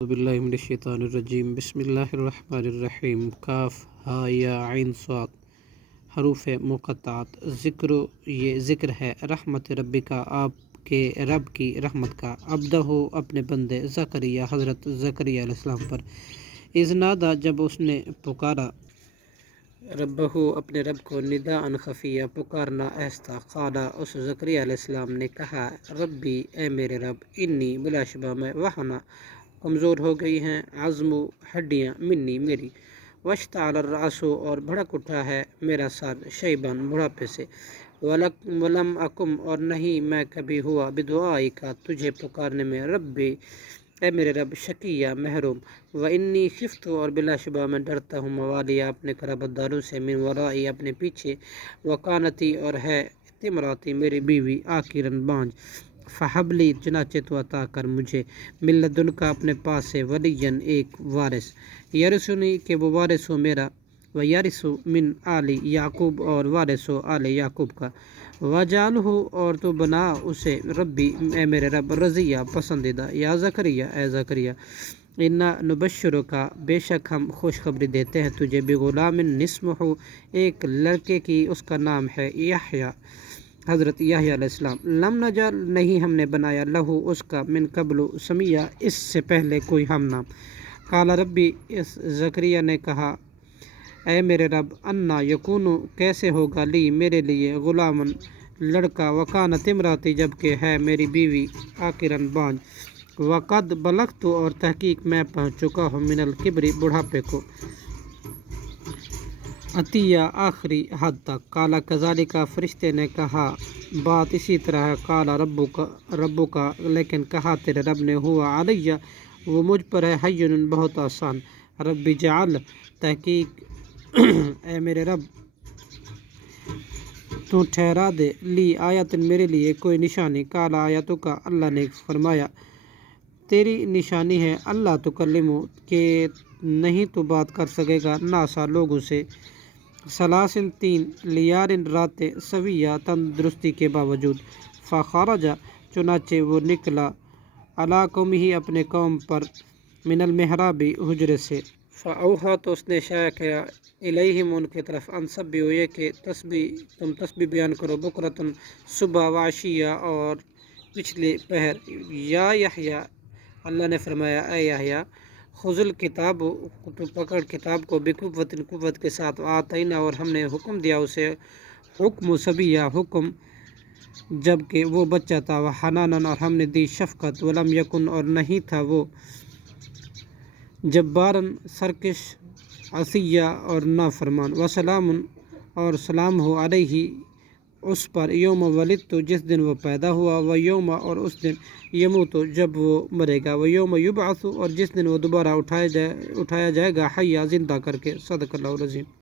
اعوذ باللہ من الشیطان الرجیم بسم اللہ الرحمن الرحیم کاف ہا یا عین صاد حروف مقطعات یہ ذکر ہے رحمت ربی کا آپ کے رب کی رحمت کا عبدہ اپنے بندے زکریا حضرت زکریا علیہ السلام پر اذنادا جب اس نے پکارا ربہ اپنے رب کو نداء خفیہ پکارنا آہستہ قالا اس زکریا علیہ السلام نے کہا ربی اے میرے رب انی بلا شبہ میں وہنا کمزور ہو گئی ہیں عظم و ہڈیاں منی میری واشتعل الرأس اور بھڑک اٹھا ہے میرا سر شیبان بڑھاپے سے ولم اکم اور نہیں میں کبھی ہوا بدعائی کا تجھے پکارنے میں ربی اے میرے رب شقیہ محروم و انی خفت اور بلا شبہ میں ڈرتا ہوں موالیہ اپنے قرابت داروں سے من ورائی اپنے پیچھے وکانتی اور ہے تمراتی میری بیوی آکرن بانج فحبلی چنانچہ تو عطا کر مجھے من لدن کا اپنے پاس سے ولین ایک وارث یرثنی کہ وہ وارث ہو میرا و یرث من آل یعقوب اور وارث ہو آل یعقوب کا وجعلہ اور تو بنا اسے ربی اے میرے رب رضیہ پسندیدہ یا زکریا اے زکریا انا نبشر کا بے شک ہم خوشخبری دیتے ہیں تجھے بغلام نسمہ ایک لڑکے کی اس کا نام ہے یحییٰ حضرت یحییٰ علیہ السلام لم نجعل نہیں ہم نے بنایا لہو اس کا من قبل سمیہ اس سے پہلے کوئی ہم نام قال ربی اس زکریا نے کہا اے میرے رب انا یکون کیسے ہوگا لی میرے لیے غلامن لڑکا وکانت امراتی جب کہ ہے میری بیوی آکرن بانج وقد بلغت اور تحقیق میں پہنچ چکا ہوں من الکبری بڑھاپے کو عطیہ آخری حد تک کالا کذالک فرشتے نے کہا بات اسی طرح ہے کالا ربو کا لیکن کہا تیرے رب نے ہوا علیہ وہ مجھ پر ہے حین بہت آسان ربی جعل تحقیق اے میرے رب تو ٹھہرا دے لی آیت میرے لیے کوئی نشانی کالا آیتوں کا اللہ نے فرمایا تیری نشانی ہے اللہ تکلم کہ نہیں تو بات کر سکے گا ناسا لوگوں سے سلاسن 3 لیارن راتیں سویہ تندرستی کے باوجود فخرج چنانچہ وہ نکلا علی قومہ اپنے قوم پر من المحراب حجرے سے فاوحیٰ تو اس نے اشارہ کیا الیہم ان کی طرف ان سبحوا یہ کہ تم تسبیح بیان کرو بکرۃ صبح وعشیہ اور پچھلے پہر یا یحییٰ اللہ نے فرمایا اے یحییٰ خذ الکتاب تو پکڑ کتاب کو بقوت قوت کے ساتھ آتینا اور ہم نے حکم دیا اسے حکم صبیہ حکم جب کہ وہ بچہ تھا وہ حنانن اور ہم نے دی شفقت ولم یکن اور نہیں تھا وہ جبارن سرکش عصیہ اور نافرمان وسلام اور سلام ہو علیہ اس پر یوم ولدت جس دن وہ پیدا ہوا و یوم اور اس دن یموت جب وہ مرے گا و یوم یبعث اور جس دن وہ دوبارہ اٹھایا جائے گا حیا زندہ کر کے صدق اللہ العظیم.